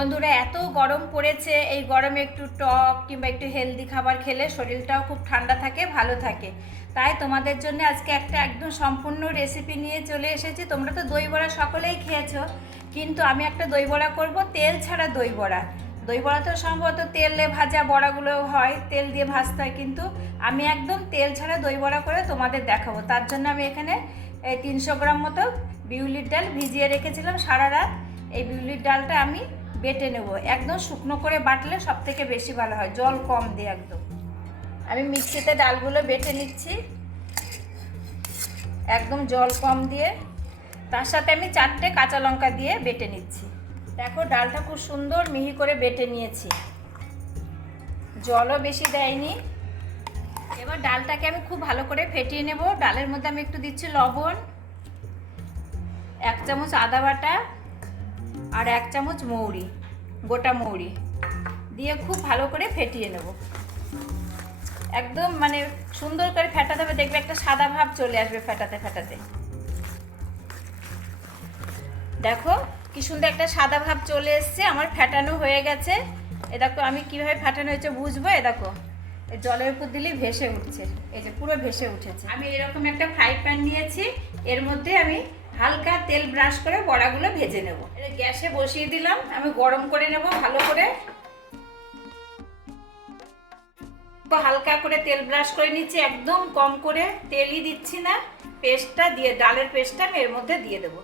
বন্ধুরা, এত গরম পড়েছে, এই গরমে একটু টক কিংবা একটু হেলদি খাবার খেলে শরীরটাও খুব ঠান্ডা থাকে, ভালো থাকে। তাই তোমাদের জন্য আজকে একটা একদম সম্পূর্ণ রেসিপি নিয়ে চলে এসেছি। তোমরা তো দই বড়া সকলেই খেয়েছো, কিন্তু আমি একটা দই বড়া করব, তেল ছাড়া দই বড়া। দই বড়া তো সম্ভবত তেলে ভাজা বড়াগুলো হয়, তেল দিয়ে ভাজতে হয়, কিন্তু আমি একদম তেল ছাড়া দই বড়া করে তোমাদের দেখাবো। তার জন্য আমি এখানে তিনশো গ্রাম মতো বিউলির ডাল ভিজিয়ে রেখেছিলাম সারা রাত। এই বিউলির ডালটা আমি বেটে নেব। একদম শুকনো করে বাটলে সব থেকে বেশি ভালো হয়। জল কম দিয়ে একদম। আমি মিক্সিতে ডালগুলো বেটে নিচ্ছি। একদম জল কম দিয়ে। তার সাথে আমি চারটে কাঁচা লঙ্কা দিয়ে বেটে নিচ্ছি। দেখো, ডালটা খুব সুন্দর মিহি করে বেটে নিয়েছি। জলও বেশি দেয়নি। এবার ডালটাকে আমি খুব ভালো করে ফেটিয়ে নেব। ডালের মধ্যে আমি একটু দিচ্ছি লবণ, এক চামচ আদা বাটা আর এক চামচ মৌরি, গোটা মৌরি দিয়ে খুব ভালো করে ফেটিয়ে নেব। একদম মানে সুন্দর করে ফেটাতে হবে, দেখবে একটা সাদা ভাব চলে আসবে ফেটাতে ফেটাতে। দেখো কি সুন্দর একটা সাদা ভাব চলে এসছে, আমার ফেটানো হয়ে গেছে। এ দেখো আমি কীভাবে ফেটানো হয়েছে বুঝব? এ দেখো জলের উপর দিলেই ভেসে উঠছে, এই যে পুরো ভেসে উঠেছে। আমি এরকম একটা ফ্রাই প্যান নিয়েছি, এর মধ্যে আমি হালকা তেল ব্রাশ করে বড়াগুলো ভেজে নেব। এটা গ্যাসে বসিয়ে দিলাম, আমি গরম করে নেব ভালো করে। হালকা করে তেল ব্রাশ করে নিচ্ছি, একদম কম করে তেলই দিচ্ছি না। পেস্টটা দিয়ে, ডালের পেস্টটা আমি এর মধ্যে দিয়ে দেবো।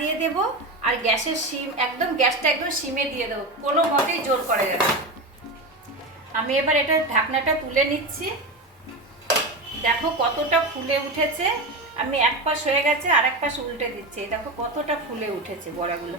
দিয়ে দেব আর গ্যাসের সিম, একদম গ্যাসটা একদম সিমে দিয়ে দেবো। কোনো মতেই জোর করা যাবে। আমি এবার এটা ঢাকনাটা তুলে নিচ্ছি। দেখো কতটা ফুলে উঠেছে। আমি এক পাশ হয়ে গেছে আর এক পাশ উল্টে দিচ্ছি। দেখো কতটা ফুলে উঠেছে বড়াগুলো।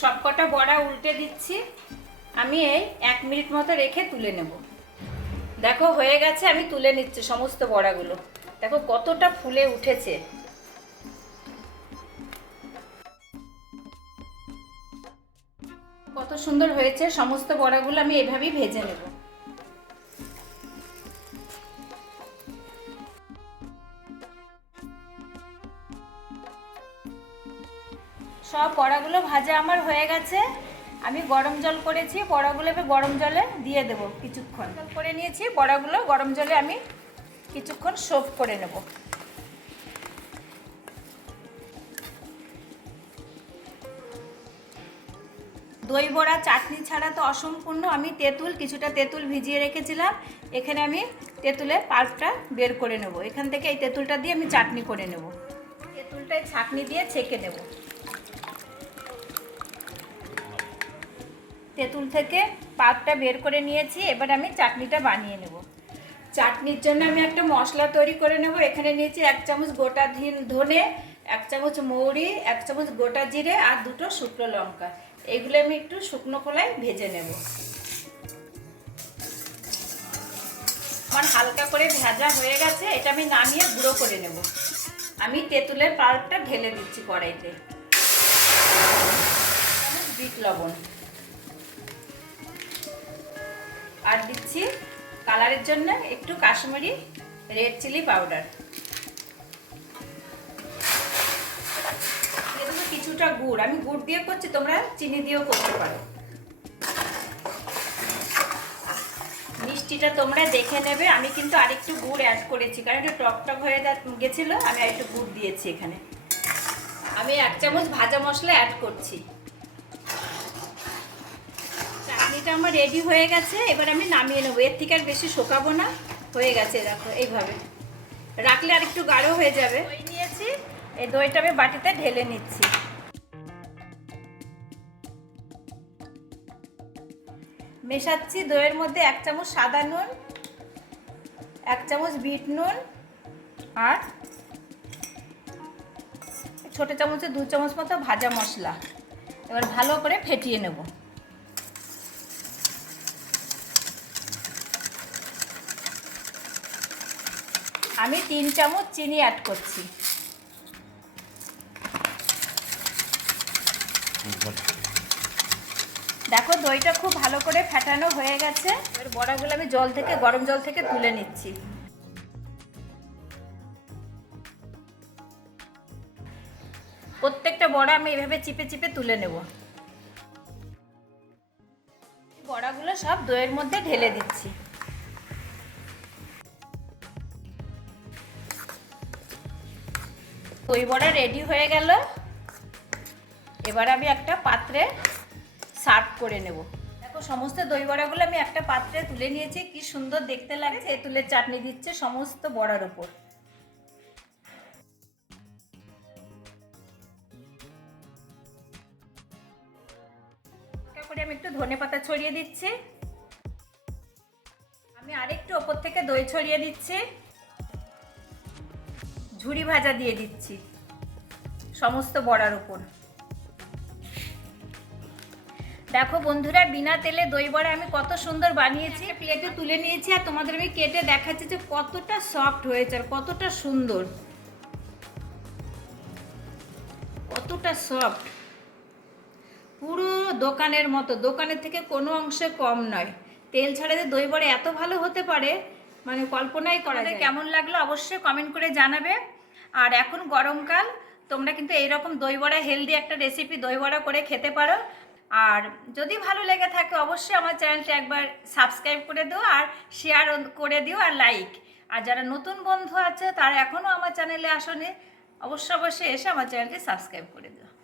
সব কটা বড়া উল্টে দিচ্ছি। আমি এই এক মিনিট মতো রেখে তুলে নেব। দেখো, হয়ে গেছে, আমি তুলে নিচ্ছি সমস্ত বড়াগুলো। দেখো, কতটা ফুলে উঠেছে। কত সুন্দর হয়েছে, সমস্ত বড়াগুলো আমি এভাবেই ভেজে নেব। সব বড়াগুলো ভাজা আমার হয়ে গেছে। আমি গরম জল করেছি বড়াগুলো এবার গরম জলে দিয়ে দেব কিছুক্ষণ। করে নিয়েছি বড়াগুলো গরম জলে আমি কিছুক্ষণ সোপ করে নেব। দই বড়া, চাটনি ছাড়া তো অসম্পূর্ণ। আমি তেঁতুল, কিছুটা তেঁতুল ভিজিয়ে রেখেছিলাম। এখানে আমি তেঁতুলের পাল্পটা বের করে নেব। এখান থেকে এই তেঁতুলটা দিয়ে আমি চাটনি করে নেব। তেঁতুলটা ছাঁকনি দিয়ে ছেঁকে নেব। তেঁতুল থেকে পাতটা বের করে নিয়েছি, এবার আমি চাটনিটা বানিয়ে নেব। চাটনির জন্য আমি একটা মশলা তৈরি করে নেব। এখানে নিয়েছি এক চামচ গোটা ধিন, এক চামচ মৌরি, এক চামচ গোটা জিরে আর দুটো শুকনো লঙ্কা। এগুলো আমি একটু শুকনো খোলায় ভেজে নেব। আমার হালকা করে ভেজা হয়ে গেছে, এটা আমি নামিয়ে গুঁড়ো করে নেব। আমি তেঁতুলের পাল্পটা ঢেলে দিচ্ছি কড়াইতে। বিট লবণ। আর দিচ্ছি কালারের জন্য একটু কাশ্মীরি রেড চিলি পাউডার। কিছুটা গুড়, আমি গুড় দিয়ে করছি, তোমরা চিনি দিয়েও করতে পারো। মিষ্টিটা তোমরা দেখে নেবে, আমি কিন্তু আরেকটু গুড় অ্যাড করেছি, কারণ একটু টক টক হয়ে গেছিল, আমি আরেকটু গুড় দিয়েছি এখানে। আমি এক চামচ ভাজা মশলা অ্যাড করছি। চাটনিটা আমার রেডি হয়ে গেছে, এবার আমি নামিয়ে নেব। এর থেকে আর বেশি শোকাবো না। হয়ে গেছে, দেখো, এইভাবে। রাখলে আর একটু গাঢ় হয়ে যাবে। দই নিয়েছি। এই দইটা আমি বাটিতে ঢেলে নিচ্ছি। মেশাচ্ছি দইয়ের মধ্যে এক চামচ সাদা নুন, এক চামচ বিট নুন আর ছোটো চামচে দু চামচ মতো ভাজা মশলা। এবার ভালো করে ফেটিয়ে নেব। আমি তিন চামচ চিনি অ্যাড করছি। দেখো দইটা খুব ভালো করে ফেটানো হয়ে গেছে। এবার বড়াগুলো আমি জল থেকে, গরম জল থেকে তুলে নিচ্ছি। প্রত্যেকটা বড়া আমি এভাবে চিপে চিপে তুলে নেব। বড়াগুলো সব দইয়ের মধ্যে ঢেলে দিচ্ছি। দই বড়া রেডি হয়ে গেল। এবার আমি একটা পাত্রে সার্ভ করে নেব। দেখো, সমস্ত দই বড়াগুলো আমি একটা পাত্রে তুলে নিয়েছি। কি সুন্দর দেখতে লাগছে। তুলের চাটনি দিচ্ছে সমস্ত বড়ার উপর। করে আমি একটু ধনে পাতা ছড়িয়ে দিচ্ছি। আমি আরেকটু ওপর থেকে দই ছড়িয়ে দিচ্ছি। ঝুরি ভাজা দিয়ে দিচ্ছি। সমস্ত বড়ার উপর। দেখো বন্ধুরা বিনা তেলে দই বড়া আমি কত সুন্দর বানিয়েছি। প্লেটে তুলে নিয়েছি আর তোমাদের আমি কেটে দেখাচ্ছি যে কতটা সফট হয়েছে আর কতটা সুন্দর। কতটা সফট পুরো দোকানের মতো দোকানের থেকে কোনো অংশে কম নয়। তেল ছাড়া যে দই বড়া এত ভালো হতে পারে মানে কল্পনাই করা যায় কেমন লাগল অবশ্যই কমেন্ট করে জানাবে। আর এখন গরমকাল, তোমরা কিন্তু এইরকম দই বড়া হেলদি একটা রেসিপি দই বড়া করে খেতে পারো। আর যদি ভালো লেগে থাকে, অবশ্যই আমার চ্যানেলটি একবার সাবস্ক্রাইব করে দিও আর শেয়ার করে দিও আর লাইক আর যারা নতুন বন্ধু আছে, তারা এখনও আমার চ্যানেলে আসনে অবশ্য অবশ্যই এসে আমার চ্যানেলটি সাবস্ক্রাইব করে দিও।